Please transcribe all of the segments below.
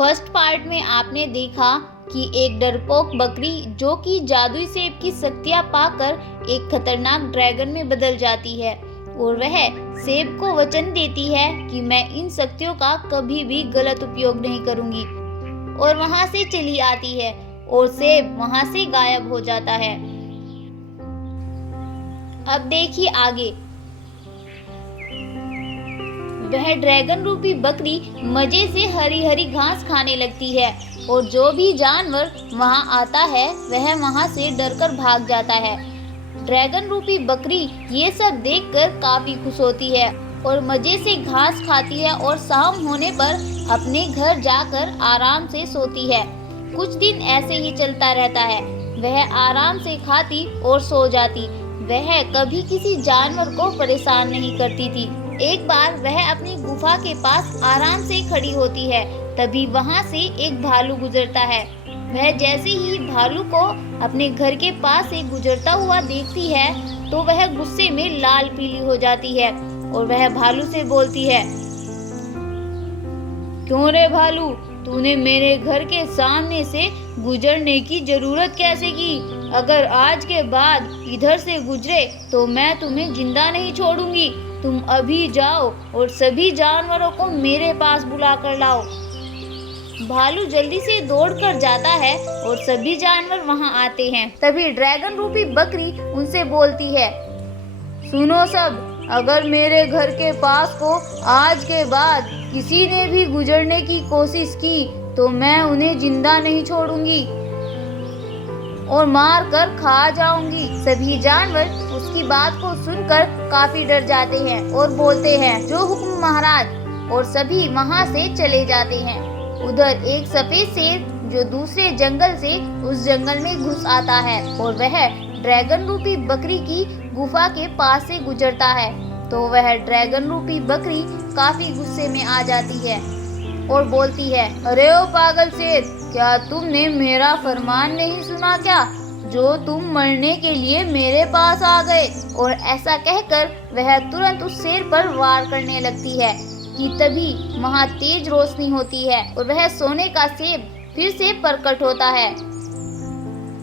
First part में आपने देखा कि एक डरपोक बकरी जो कि जादुई सेब की शक्तियां पाकर एक खतरनाक ड्रैगन में बदल जाती है और वह सेब को वचन देती है कि मैं इन शक्तियों का कभी भी गलत उपयोग नहीं करूंगी, और वहां से चली आती है और सेब वहां से गायब हो जाता है। अब देखिए आगे। वह ड्रैगन रूपी बकरी मजे से हरी हरी घास खाने लगती है और जो भी जानवर वहां आता है वह वहां से डरकर भाग जाता है। ड्रैगन रूपी बकरी ये सब देखकर काफी खुश होती है और मजे से घास खाती है और शाम होने पर अपने घर जाकर आराम से सोती है। कुछ दिन ऐसे ही चलता रहता है। वह आराम से खाती और सो जाती। वह कभी किसी जानवर को परेशान नहीं करती थी। एक बार वह अपनी गुफा के पास आराम से खड़ी होती है, तभी वहां से एक भालू गुजरता है। वह जैसे ही भालू को अपने घर के पास से गुजरता हुआ देखती है तो वह गुस्से में लाल पीली हो जाती है और वह भालू से बोलती है, क्यों रे भालू, तूने मेरे घर के सामने से गुजरने की जरूरत कैसे की? अगर आज के बाद इधर से गुजरे तो मैं तुम्हें जिंदा नहीं छोड़ूंगी। तुम अभी जाओ और सभी जानवरों को मेरे पास बुला कर लाओ। भालू जल्दी से दौड़कर जाता है और सभी जानवर वहां आते हैं। तभी ड्रैगन रूपी बकरी उनसे बोलती है, सुनो सब, अगर मेरे घर के पास को आज के बाद किसी ने भी गुजरने की कोशिश की तो मैं उन्हें जिंदा नहीं छोड़ूंगी और मार कर खा जाऊंगी। सभी जानवर उसकी बात को सुनकर काफी डर जाते हैं और बोलते हैं, जो हुक्म महाराज, और सभी वहां से चले जाते हैं। उधर एक सफेद शेर जो दूसरे जंगल से उस जंगल में घुस आता है और वह ड्रैगन रूपी बकरी की गुफा के पास से गुजरता है तो वह ड्रैगन रूपी बकरी काफी गुस्से में आ जाती है और बोलती है, अरे ओ पागल शेर, क्या तुमने मेरा फरमान नहीं सुना क्या, जो तुम मरने के लिए मेरे पास आ गए? और ऐसा कहकर वह तुरंत उस शेर पर वार करने लगती है कि तभी वहां तेज रोशनी होती है और वह सोने का सेब फिर से प्रकट होता है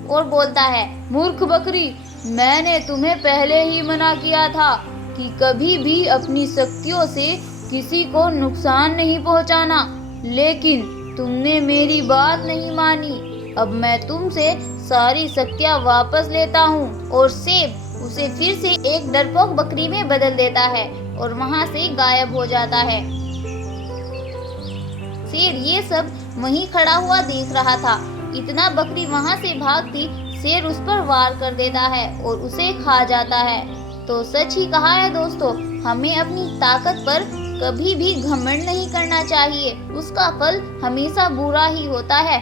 और बोलता है, मूर्ख बकरी, मैंने तुम्हें पहले ही मना किया था कि कभी भी अपनी शक्तियों से किसी को नुकसान नहीं पहुंचाना, लेकिन तुमने मेरी बात नहीं मानी। अब मैं तुमसे सारी शक्तियां वापस लेता हूँ। और सेब उसे फिर से एक डरपोक बकरी में बदल देता है और वहां से गायब हो जाता है। शेर ये सब वहीं खड़ा हुआ देख रहा था। इतना बकरी वहां से भागती, शेर उस पर वार कर देता है और उसे खा जाता है। तो सच ही कहा है दोस्तों, हमें अपनी ताकत पर कभी भी घमंड नहीं करना चाहिए, उसका फल हमेशा बुरा ही होता है।